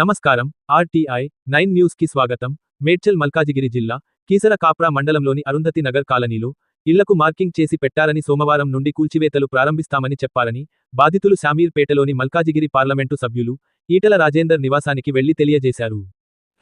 నమస్కారం. RTI 9 news కి స్వాగతం. మేడ్చల్ మల్కాజిగిరి జిల్లా కీసర కాప్రా మండలంలోని అరుంధతి నగర్ కాలనీలో ఇళ్లకు మార్కింగ్ చేసి పెట్టారని సోమవారం నుండి కూల్చివేతలు ప్రారంభిస్తామని చెప్పారని బాధితులు శామీర్పేటలోని మల్కాజిగిరి పార్లమెంటు సభ్యులు ఈటల రాజేందర్ నివాసానికి వెళ్లి తెలియజేశారు.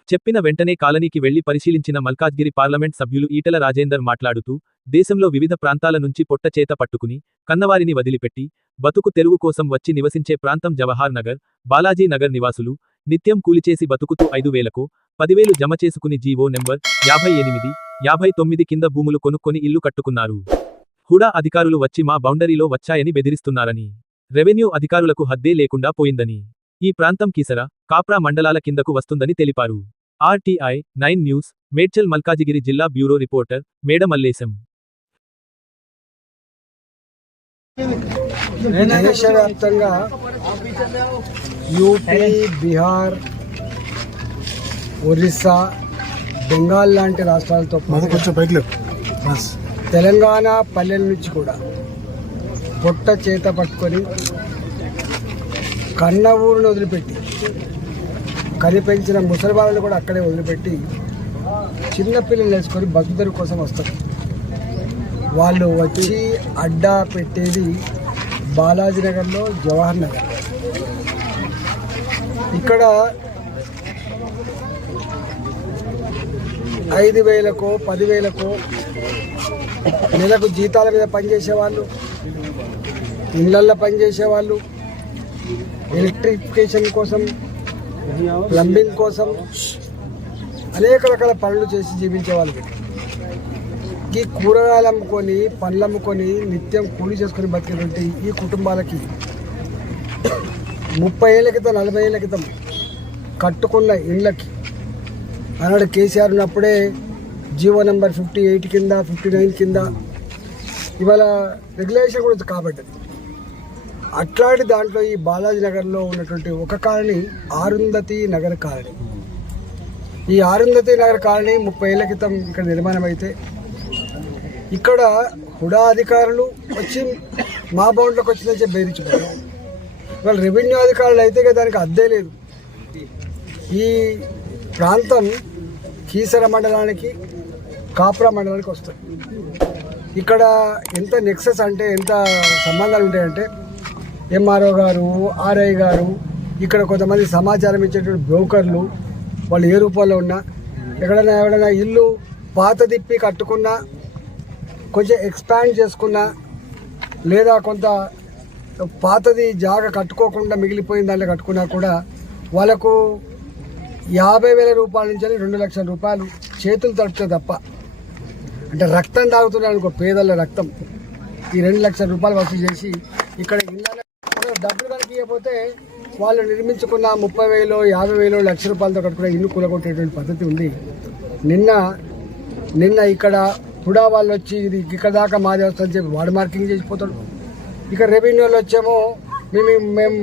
చెప్పిన వెంటనే కాలనీకి వెళ్లి పరిశీలించిన మల్కాజ్గిరి పార్లమెంట్ సభ్యులు ఈటల రాజేందర్ మాట్లాడుతూ దేశంలో వివిధ ప్రాంతాల నుంచి పొట్ట చేత పట్టుకుని కన్నవారిని వదిలిపెట్టి బతుకు తెరువు కోసం వచ్చి నివసించే ప్రాంతం జవహార్ నగర్, బాలాజీ నగర్ నివాసులు నిత్యం కూలిచేసి బతుకుతూ 5,000కో 10,000 జమ చేసుకుని జీవో నెంబర్ 58, 59 కింద భూములు కొనుక్కొని ఇల్లు కట్టుకున్నారు. హుడా అధికారులు వచ్చి మా బౌండరీలో వచ్చాయని బెదిరిస్తున్నారని, రెవెన్యూ అధికారులకు హద్దే లేకుండా పోయిందని, ఈ ప్రాంతం కీసర, కాప్రా మండలాల కిందకు వస్తుందని తెలిపారు. RTI 9 న్యూస్, మేడ్చల్ మల్కాజిగిరి జిల్లా బ్యూరో రిపోర్టర్ మేడ మల్లేశం. దేశవ్యాప్తంగా యూపీ, బీహార్, ఒరిస్సా, బెంగాల్ లాంటి రాష్ట్రాలతో తెలంగాణ పల్లెల నుంచి కూడా పొట్ట చేత పట్టుకొని కన్న ఊరిని వదిలిపెట్టి కనిపెంచిన ముసలి వాళ్ళని కూడా అక్కడే వదిలిపెట్టి చిన్నపిల్లలు వేసుకొని బతుకుదరి కోసం వస్తారు. వాళ్ళు వచ్చి అడ్డా పెట్టేది బాలాజీ నగర్లో, జవహర్ నగర్. ఇక్కడ 5,000కో 10,000కో నెలకు జీతాల మీద పనిచేసేవాళ్ళు, ఇళ్లల్లో పనిచేసేవాళ్ళు, ఎలక్ట్రిఫికేషన్ కోసం, ప్లంబింగ్ కోసం అనేక రకాల పనులు చేసి జీవించే వాళ్ళు. ఈ కూరగాయలు అమ్ముకొని, పండ్లు అమ్ముకొని నిత్యం కూలి చేసుకొని బతికేటువంటి ఈ కుటుంబాలకి 30 ఏళ్ల క్రితం, 40 ఏళ్ల క్రితం కట్టుకున్న ఇళ్ళకి ఆనాడు కేసీఆర్ ఉన్నప్పుడే జీవో నెంబర్ 58 కింద, 59 కింద ఇవాళ రెగ్యులేషన్ కూడా కాబట్టది. అట్లాంటి దాంట్లో ఈ బాలాజీ నగర్లో ఉన్నటువంటి ఒక కాలనీ అరుంధతి నగర్ కాలనీ. ఈ అరుంధతి నగర్ కాలనీ 30 ఏళ్ల క్రితం ఇక్కడ నిర్మాణం అయితే ఇక్కడ హుడా అధికారులు వచ్చి మా బౌండ్లోకి వచ్చిందని చెప్పి బెదిరించుకున్నారు. ఇవాళ రెవెన్యూ అధికారులు అయితే దానికి అద్దే లేదు. ఈ ప్రాంతం కీసర మండలానికి, కాప్రా మండలానికి వస్తుంది. ఇక్కడ ఎంత నెక్సెస్ అంటే, ఎంత సంబంధాలు ఉంటాయంటే MRO గారు, RI గారు, ఇక్కడ కొంతమంది సమాచారం ఇచ్చేటువంటి బ్రోకర్లు, వాళ్ళు ఏ రూపంలో ఉన్నా ఎవడైనా ఇల్లు పాత తిప్పి కట్టుకున్నా, కొంచెం ఎక్స్పాండ్ చేసుకున్నా, లేదా కొంత పాతది జాగా కట్టుకోకుండా మిగిలిపోయిన దాంట్లో కట్టుకున్నా కూడా వాళ్ళకు 50,000 రూపాయల నుంచి 2 లక్షల రూపాయలు చేతులు తడిపితే తప్ప, అంటే రక్తం తాగుతున్నాడు అనుకో, పేదల రక్తం, ఈ 2 లక్షల రూపాయలు వసూలు చేసి ఇక్కడ ఇళ్ళలో డబ్బులు కనిపించకపోతే వాళ్ళు నిర్మించుకున్న 30,000, 50,000, లక్ష రూపాయలతో కట్టుకున్న ఇల్లు కూలగొట్టేటువంటి పద్ధతి ఉంది. నిన్న ఇక్కడ హుడా వాళ్ళు వచ్చి ఇది ఇక్కడ దాకా మాది వస్తుందని చెప్పి వాడు మార్కింగ్ చేసిపోతాడు. ఇక రెవెన్యూలో వచ్చేమో మేము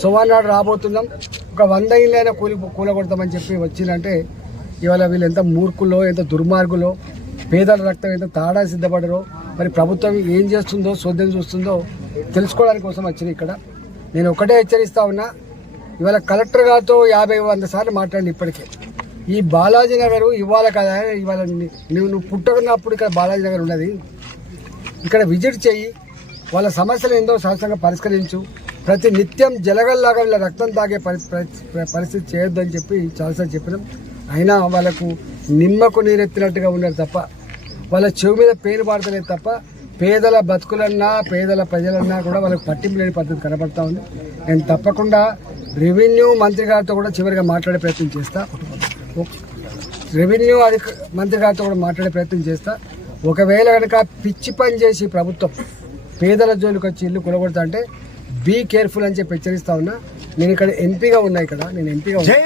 సోమవారం రాబోతున్నాం, ఒక 100 ఇళ్ళైనా కూలగొడతామని చెప్పి వచ్చిందంటే ఇవాళ వీళ్ళు ఎంత మూర్ఖులో, ఎంత దుర్మార్గులో, పేదల రక్తం ఎంత తాడా సిద్ధపడరో, మరి ప్రభుత్వం ఏం చేస్తుందో, సోద్యం చూస్తుందో తెలుసుకోవడానికి కోసం వచ్చింది. ఇక్కడ నేను ఒకటే హెచ్చరిస్తా ఉన్నా, ఇవాళ కలెక్టర్ గారితో 50-100 సార్లు మాట్లాడి ఇప్పటికే ఈ బాలాజీ నగర్ ఇవాళ కదా, ఇవాళ నువ్వు పుట్టుకున్నప్పుడు ఇక్కడ బాలాజీ నగర్ ఉన్నది, ఇక్కడ విజిట్ చెయ్యి, వాళ్ళ సమస్యలు ఏందో శాస్త్రంగా పరిష్కరించు, ప్రతి నిత్యం జలగల్లాగా వీళ్ళ రక్తం తాగే పరిస్థితి చేయొద్దు అని చెప్పి చాలాసార్లు చెప్పినాం. అయినా వాళ్ళకు నిమ్మకు నీరెత్తినట్టుగా ఉన్నారు తప్ప, వాళ్ళ చెవి మీద పేరు పాడతలేదు తప్ప, పేదల బతుకులన్నా, పేదల ప్రజలన్నా కూడా వాళ్ళకి పట్టింపు లేని పద్ధతి కనబడతా ఉంది. నేను తప్పకుండా రెవెన్యూ మంత్రి గారితో కూడా చివరిగా మాట్లాడే ప్రయత్నం చేస్తా. మంత్రి గారితో కూడా మాట్లాడే ప్రయత్నం చేస్తా. ఒకవేళ కనుక పిచ్చి పని చేసి ప్రభుత్వం పేదల జోలికి వచ్చి ఇల్లు కొనగొడతా అంటే బీ కేర్ఫుల్ అని చెప్పి హెచ్చరిస్తా ఉన్నా. నేను ఇక్కడ ఎంపీగా ఉన్నా, నేను ఎంపీగా ఉన్నా.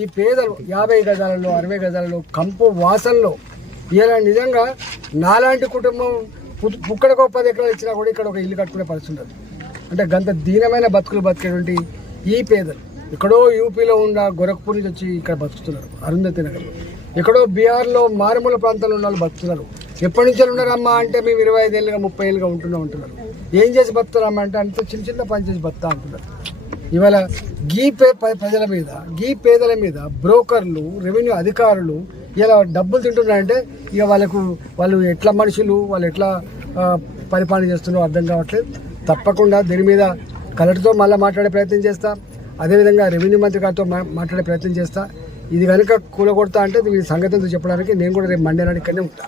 ఈ పేదలు 50 గజాలలో, 60 గజాలలో, కంపు వాసనలో ఇలా నిజంగా నాలాంటి కుటుంబం పుక్కడికి 10 ఎకరాలు ఇచ్చినా కూడా ఇక్కడ ఒక ఇల్లు కట్టుకునే పరిస్థితి ఉంటుంది. అంటే గంత దీనమైన బతుకులు బతికేటువంటి ఈ పేదలు ఎక్కడో యూపీలో ఉన్న గోరఖ్పూర్ నుంచి వచ్చి ఇక్కడ బతుకుతున్నారు, అరుంధతి నగర్. ఎక్కడో బీహార్లో మారుమూల ప్రాంతాల్లో ఉన్న వాళ్ళు బతుకుతున్నారు. ఎప్పటి నుంచి ఉన్నారమ్మా అంటే మేము 25 ఏళ్ళుగా 30 ఏళ్ళుగా ఉంటున్నారు. ఏం చేసి బతున్నామంటే అంత చిన్న చిన్న పని చేసి బతా అంటున్నారు. ఇవాళ ప్రజల మీద పేదల మీద బ్రోకర్లు రెవెన్యూ అధికారులు ఇలా డబ్బులు తింటున్నారంటే ఇక వాళ్ళు ఎట్లా మనుషులు, వాళ్ళు ఎట్లా పరిపాలన చేస్తున్నారో అర్థం కావట్లేదు. తప్పకుండా దీని మీద కలెక్టర్తో మళ్ళీ మాట్లాడే ప్రయత్నం చేస్తా, అదేవిధంగా రెవెన్యూ మంత్రి గారితో మాట్లాడే ప్రయత్నం చేస్తా. ఇది కనుక కూలగొడతా అంటే దీని సంగతి చెప్పడానికి నేను కూడా రేపు మండే నాడు ఇక్కడనే ఉంటా.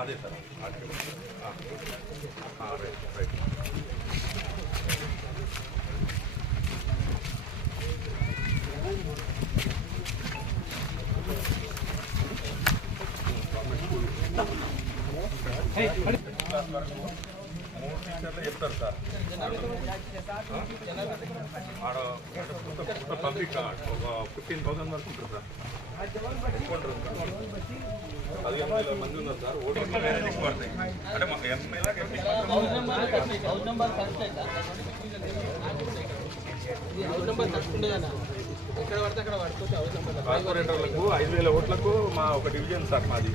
అదే సార్ రైట్. చెప్తారు సార్ పబ్లిక్ ఒక 15,000 వరకు ఉంటుంది సార్. 15,000 మంది ఉన్నారు సార్. ఓటు ఎక్కువ పడతాయి అంటే మాకు కార్పొరేటర్లకు 5,000 ఓట్లకు మా ఒక డివిజన్ సార్ మాది.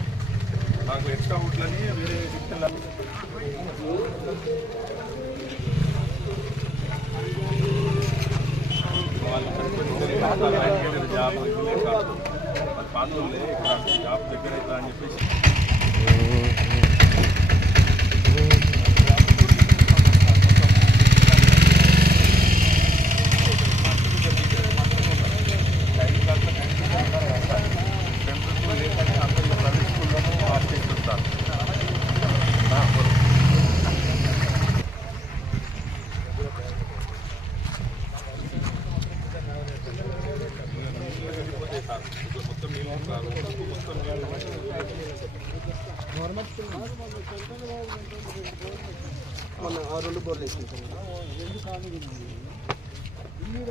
మాకు ఎక్స్ట్రా ఓట్లని వేరే డివిజన్ల జాబ్ కాదు పాత్రలే ఇక్కడ జాబ్ దగ్గర అవుతా అని చెప్పేసి ప్రైవేట్ స్కూల్లోనూ ఆశిస్తుంటారు. మొత్తం నీళ్ళు సార్ మొత్తం మొన్న 2 బోర్లు వేసుకుంటారు.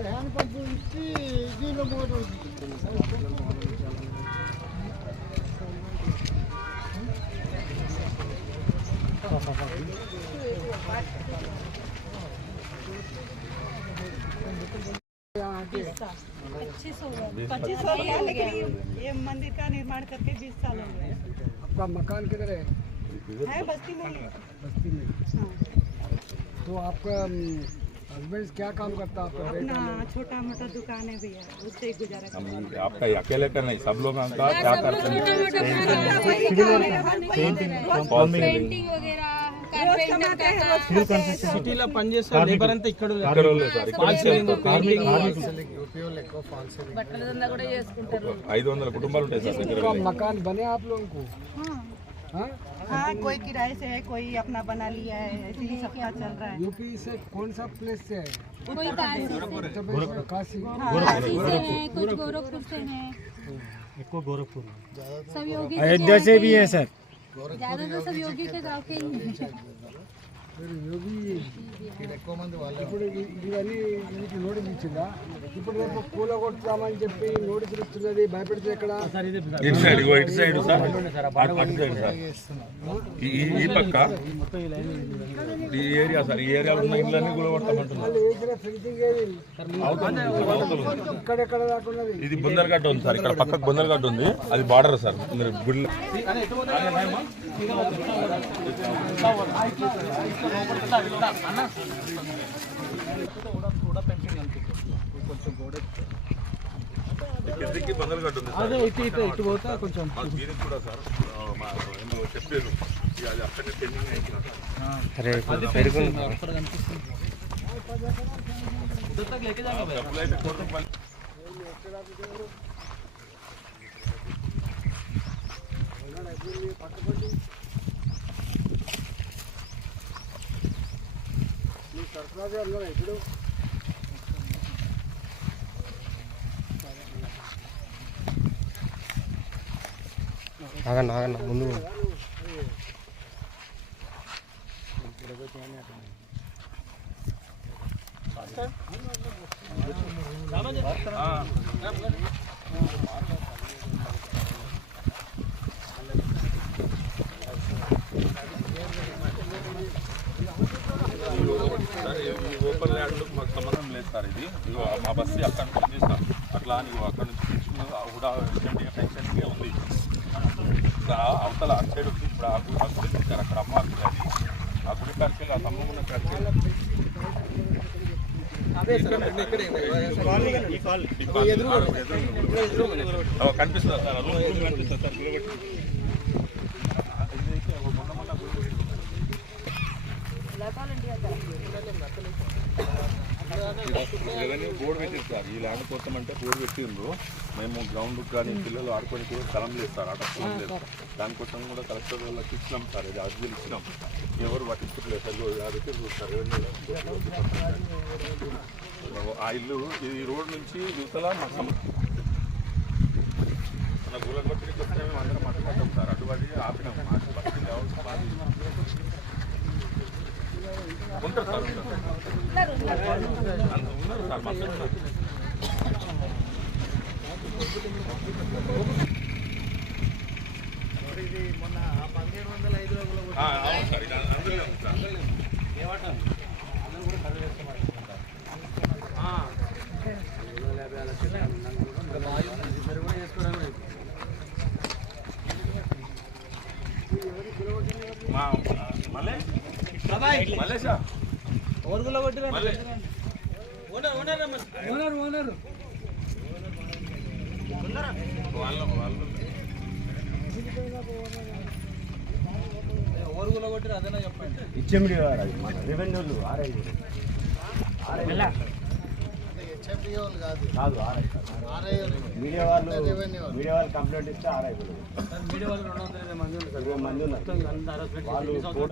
హ్యాండ్ పంపు ఇచ్చి దీనిలో మోటార్ ये मंदिर का निर्माण करके 20 साल हो गए. आपका मकान किधर है? बस्ती में. बस्ती में. तो आपका हस्बैंड क्या काम करता है? आपका अपना छोटा मोटा दुकान है भैया, उससे ही गुजारा करते हैं. आपका अकेले का नहीं, सब लोग का क्या करते हैं? पेंटिंग वगैरह సిటీలో పనిచేసే లేబర్ అంతా ఇక్కడ బట్టల దందా కూడా చేసుకుంటారు. 500 కుటుంబాలు ఉంటాయి సార్ దగ్గర. मकान बने आप लोगों को? हाँ, कोई किराए से है, कोई अपना बना लिया है, ऐसे ही सबका चल रहा है. यूपी से कौन सा प्लेस से है? कोई काशी से काशी. काशी से है, कुछ गोरखपुर से है, सब योगी अयोध्या से भी है सर. ज्यादा तो सब योगी के गाँव के ही हैं. యోగి ఇప్పుడు ఇవన్నీ వీటికి నోటీస్ ఇచ్చిందా? ఇప్పుడు రేపు కూలగొట్టుతామని చెప్పి నోటీసులు ఇస్తున్నది, భయపెడితే ఎక్కడ? ఇటు సైడ్ ఇటు సైడ్ సార్, అటు సైడ్ సార్, ఈ పక్క ఈ ఏరియా సార్, ఈ ఏరియాలో ఉన్న ఇళ్ళన్నీ కూలగొట్టమంటున్నారు. వేసిన ఫెన్సింగ్ ఏది ఇక్కడెక్కడ దాకున్నది? ఇది బుందర్గడ్డ ఉంది సార్, ఇక్కడ పక్కకు బుందర్గడ్డ ఉంది, అది బార్డర్ సార్. మీరు గుడి కిందకి బుందర్గడ్డ ఉంది సార్. ఇటు పోతే కొంచెం దీనికి కూడా సార్ చెప్పారు, అది అక్కడనే పెండింగ్ అయిపోయినా సరఫరా ఇప్పుడు ఆగండి ముందు ఓపెన్ ల్యాండ్ మాకు సంబంధం లేదు సార్. ఇది ఇగో మా బస్సు అక్కడ నుంచి తీస్తాం అట్లా అని అక్కడ నుంచి తీసుకున్నది కూడా టెన్షన్గా ఉంది. అవతల అటు సైడ్ వచ్చి ఇప్పుడు ఆ గుడి తీశారు అక్కడ అమ్మవారి గుడి. ఆ గుడి ఖర్చులు ఆ స్తంభం ఉన్న ఖర్చులు కనిపిస్తుంది సార్. కనిపిస్తుంది సార్ గులబట్టి రెవెన్యూ బోర్డు పెట్టింది సార్. ఈ ల్యాండ్ కోసం అంటే బోర్డు పెట్టిండ్రు. మేము గ్రౌండ్ కానీ పిల్లలు ఆడుకోవడానికి కూడా స్థలం లేదు సార్, ఆట స్థలం లేదు. దానికోసం కూడా కలెక్టర్ వాళ్ళకి ఇచ్చినాం సార్, ఇది అర్జీలు ఇచ్చినాం. ఎవరు పట్టించుకోలేదు సార్. అదైతే చూస్తారు రెవెన్యూ ఆ ఇల్లు ఈ రోడ్ నుంచి యువతల మన గులబట్టికి వస్తే మేము అందరం మాట్లాడతాం సార్. అటువంటి ఆపినాం ఉంటారు సార్. ఉన్నారు సార్ మాకు అవును సార్. ఇది అందులో మల్లేషా ఓరుగులో కొట్టిరా మళ్ళీ ఓనర్ ఓరుగులో కొట్టిరా అదేనా చెప్పండి. ఇచ్చేమిడి మన రెవెన్యూలు ఆర్ఐ కాదు మీడియా వాళ్ళు కంప్లైంట్ ఇస్తే ఆర్ఐ మీడియా వాళ్ళు 220 మంది ఉన్నారు. మంది ఉన్నారు వాళ్ళు